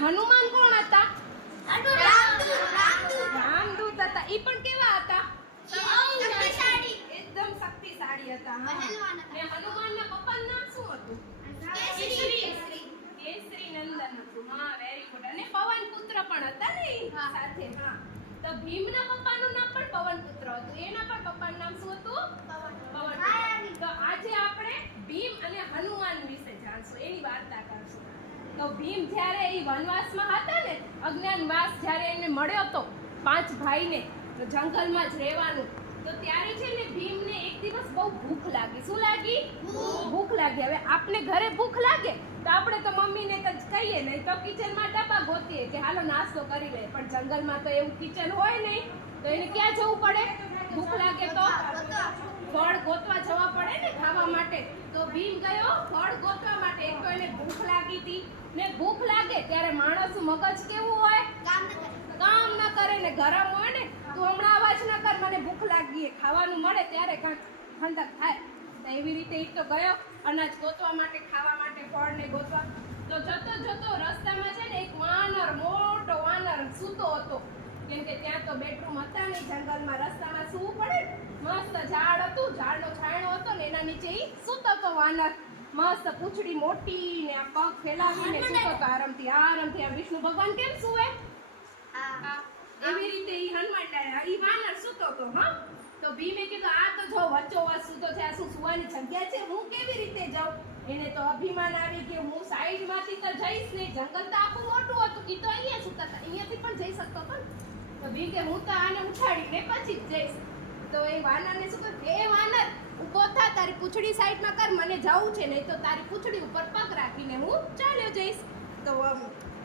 હનુમાન કોણ હતા? રામદૂત હતા. એ પણ કેવા હતા? શક્તિશાળી. એકદમ શક્તિશાળી હતા હતા. હનુમાનના પપ્પાનું નામ શું હતું? કેસરી. કેસરી. નંદન હતું. હા વેરી ગુડ અને પવન પુત્ર પણ હતા ને સાથે હા. તો ભીમના પપ્પાનું નામ પણ પવન પુત્ર હતું. એના પણ પપ્પાનું નામ શું હતું? પવન. તો આજે આપણે ભીમ અને હનુમાન વિશે જાણશું. એની વાર્તા કરશું. તો ભીમ જ્યારે એ વનવાસમાં હતા ને, અજ્ઞાનવાસ જ્યારે એને મળ્યો તો પાંચ ભાઈને જંગલમાં જ રહેવાનું. તો ત્યારે છે ને ભીમને એક દિવસ બહુ ભૂખ લાગી. શું લાગી. ભૂખ લાગી. હવે આપણે ઘરે ભૂખ લાગે? તો આપણે તો મમ્મીને તો કહીએ, નહીં તો કિચનમાં ડબ્બા ગોતીએ કે, હાલો, નાસ્તો કરી લે. પણ જંગલમાં તો એવું કિચન હોય નહીં, તો એને ક્યાં જવું પડે? ભૂખ લાગે તો ફળ ગોતવા જવા પડે ને ખાવા માટે. તો ભીમ ગયો ફળ ગોતવા માટે. એક તો એને ભૂખ લાગી હતી. ને ભૂખ લાગે ત્યારે માણસનું મગજ કેવું હોય? કામ ન કરે. ન ગરમ હોય ને તું હમણાં અવાજ ન કર મને ભૂખ લાગી. ખાવાનું મળે ત્યારે કાંઈક ઠંડક થાય. તો એવી રીતે એ તો ગયો. અનાજ ગોતવા માટે ખાવા માટે ફળ ને ગોતવા. તો જતો જતો રસ્તામાં છે ને એક વાનર મોટો વાનર સૂતો હતો. કેમ કે ત્યાં તો બેડરૂમ હતા નહીં જંગલમાં ને. મસ્ત ઝાડ હતું. ઝાડનો છાંયડો હતો ને એના નીચે ઈ સૂતો હતો વાનર. મસ્ત પૂંછડી મોટી ને આ પગ ફેલાવીને સૂતો હતો આરામથી આરામથી. આ વિષ્ણુ ભગવાન કેમ સુવે? એવી રીતે ઈ હનુમાન ઈ વાનર સૂતો તો હા? તો ભીમે કીધું આ તો જો વચ્ચોવચ સૂતો છે આ શું સુવાની જગ્યા છે? હું કેવી રીતે જાઉં? એને તો અભિમાન આવી કે હું સાઈડમાંથી તો જઈશ ને જંગલ તો આખું મોટું હતું. ઈ તો અહીંયા સૂતા હતા. અહીંયાથી પણ જઈ શકતો પણ તો ભીમ કે હું તો આને ઉઠાડીને પછી જ જઈશ. તો એ વાનરને શું કર? એ વાનર ઊભો થા, તારી પૂંછડી સાઈડમાં કર, મને જવું છે, નહીં તો તારી પૂંછડી ઉપર પગ રાખીને હું ચાલ્યો જઈશ. તો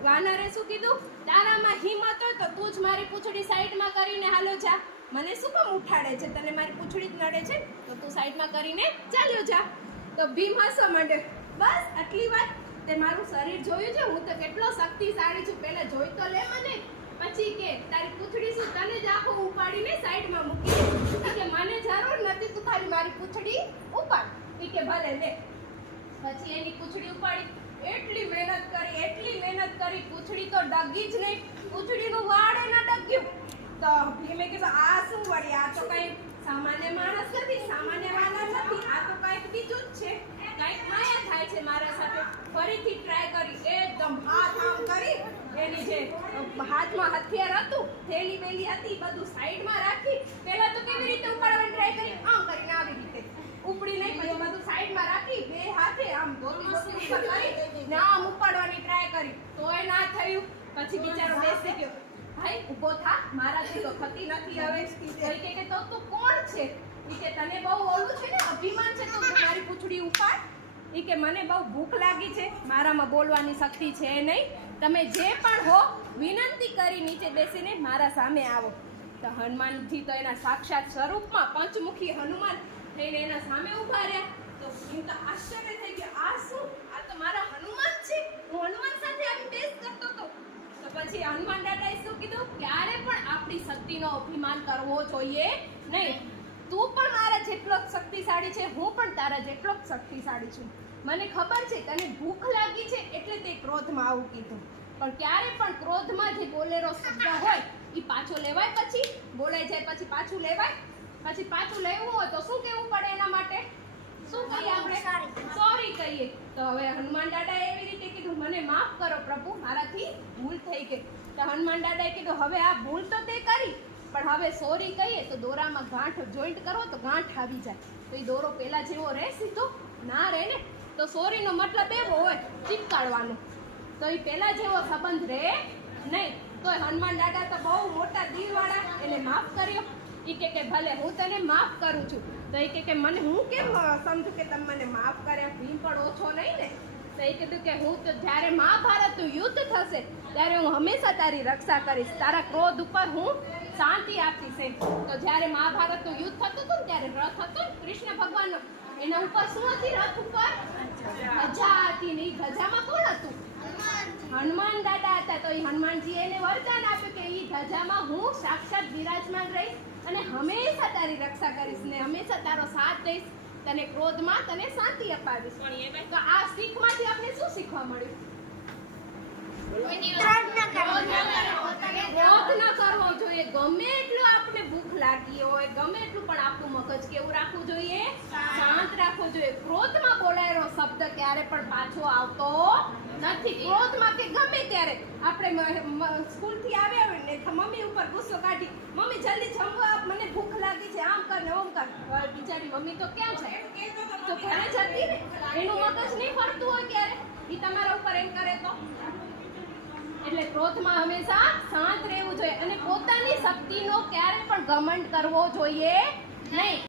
વાનરે શું કીધું? તારામાં હિંમત હોય તો તું જ મારી પૂંછડી સાઈડમાં કરીને હાલો જા. મને શું કામ ઉઠાડે છે? તને મારી પૂંછડી જ નડે છે? તો તું સાઈડમાં કરીને ચાલ્યો જા. તો ભીમ હસો માંડે બસ, આટલી વાત. તે મારું શરીર જોયું છે? હું તો કેટલો શક્તિશાળી છું. પહેલાં જોઈ તો લે મને. પછી કે, તારી પૂંછડી શું તને જ આખો ઉપાડીને સાઈડમાં મૂકી કે, મને જરૂર નથી તું ખાલી મારી પૂંછડી ઉપાડ. ઈ કે, ભલે, લે. પછી એની પૂંછડી ઉપાડી. એટલી મહેનત કરી, એટલી મહેનત કરી, પૂંછડી તો ડગી જ નહીં. પૂંછડીનું વાળ એના ડગ્યું. તો ભીમે કીધું, આ શું વળી? આ તો કઈ સામાન્ય માણસ નથી સામાન્ય વાનર નથી આ તો કંઈક બીજું જ છે કંઈક માયા થાય છે મારા સાથે. ફરીથી ટ્રાય કરી, એકદમ હાથ આમ કરી, એની જે હાથમાં હથિયાર હતું, થેલી બેલી હતી, બધું સાઈડમાં રાખી, પહેલા તો કેવી રીતે ઉપાડવાની ટ્રાય કરી? આમ કરીને આવી રીતે. ઉપડી નહીં, પછી બધું સાઈડમાં રાખી, બે હાથે આમ ગોતી ગોતી ઉપર કરી, ને ઉપાડવાની ટ્રાય કરી. તોય ના થયું. પછી બિચારો બેસી ગયો. ભાઈ, ઊભો થા, મારાથી તો થતી નથી હવે. કોઈ કે, તો તું કોણ છે? કે, તને બહુ ઓલું છે ને, અભિમાન છે તો મારી પૂછડી ઉપાડ. ઈ કે મને બહુ ભૂખ લાગી છે, મારામાં બોલવાની શક્તિ છે નહીં. તમે જે પણ હો, વિનંતી કરી નીચે બેસીને મારા સામે આવો. તો હનુમાનજી તો એના સાક્ષાત સ્વરૂપમાં પંચમુખી હનુમાન થઈને એના સામે ઊભા રહ્યા. તો હું તો આશ્ચર્ય થઈ ગયો આ શું? આ તો મારા હનુમાન છે? હું હનુમાન સાથે આવી બેસ કરતો હતો. તો પછી હનુમાન દાદાએ શું કીધું? ક્યારે પણ આપણી શક્તિનો અભિમાન કરવો જોઈએ નહીં. તું પણ મારા જેટલો શક્તિશાળી છે, હું પણ તારા જેટલો જ શક્તિશાળી છું. મને ખબર છે, તને ભૂખ લાગી છે એટલે તે ક્રોધમાં આવું કીધું. પણ ક્યારે પણ ક્રોધમાં જે બોલેરો શબ્દ હોય એ પાછો લેવાય પછી, બોલાઈ જાય પછી પાછું લેવાય. પછી પાછું લેવું હોય તો શું કહેવું પડે એના માટે? શું કહીએ આપણે? સોરી કહીએ. તો હવે હનુમાન દાદા એવી રીતે કીધું, મને માફ કરો પ્રભુ, મારાથી ભૂલ થઈ ગઈ. તો હનુમાન દાદાએ કીધું, હવે આ ભૂલ તો તે કરી પણ હવે સોરી કહીએ તો દોરામાં ગાંઠ જોઈન્ટ કરો તો ગાંઠ આવી જાય. તો એ દોરો પહેલા જેવો રહે સીધો, ના રહે ને, તો સોરીનો મતલબ એવો હોય ચીપકાડવાનો. તો એ પહેલાં જેવો સંબંધ રહે નહીં. તો હનુમાન દાદા તો બહુ મોટા દિલવાળા, એને માફ કર્યો. એ કે કે ભલે હું તને માફ કરું છું. તો એ કે કે મને હું કેમ સમજુ કે તમે મને માફ કર્યા? ભીમ પણ ઓછો નહીં ને? તો એ કીધું કે હું તો જ્યારે મહાભારતનું યુદ્ધ થશે, ત્યારે હું હંમેશા તારી રક્ષા કરીશ. તારા ક્રોધ ઉપર હું શાંતિ આપતી છે. તો જ્યારે મહાભારતનું યુદ્ધ થતું હતું ત્યારે રથ હતો કૃષ્ણ ભગવાનનો એના ઉપર શું હતી રથ ઉપર? ધજા હતી ને ધજામાં કોણ હતું? હનુમાન દાદા હતા. તો એ હનુમાનજી એને વરદાન આપ્યું કે એ ધજામાં હું સાક્ષાત બિરાજમાન રહીશ અને હંમેશા તારી રક્ષા કરીશ ને હંમેશા તારો સાથ દઈશ તને ક્રોધમાં તને શાંતિ અપાવીશ. તો આ શીખમાંથી આપણે શું શીખવા મળ્યું ત્રણ ના ક્રોધ ન કરવો જોઈએ ગમે એટલું આવ્યા હોય ને મમ્મી ઉપર ગુસ્સો કાઢી, મમ્મી, જલ્દી જમવા આપ, મને ભૂખ લાગી છે, આમ કર ને ઓમ કર. બિચારી મમ્મી તો ક્યાં છે તો ઘરે જતી ને એનું મગજ નહીં ફરતું હોય ક્યારે? ઈ તમારા ઉપર એમ કરે તો? એટલે ક્રોધમાં હંમેશા શાંત રહેવું જોઈએ અને પોતાની શક્તિનો ક્યારે પણ ઘમંડ કરવો જોઈએ નહીં.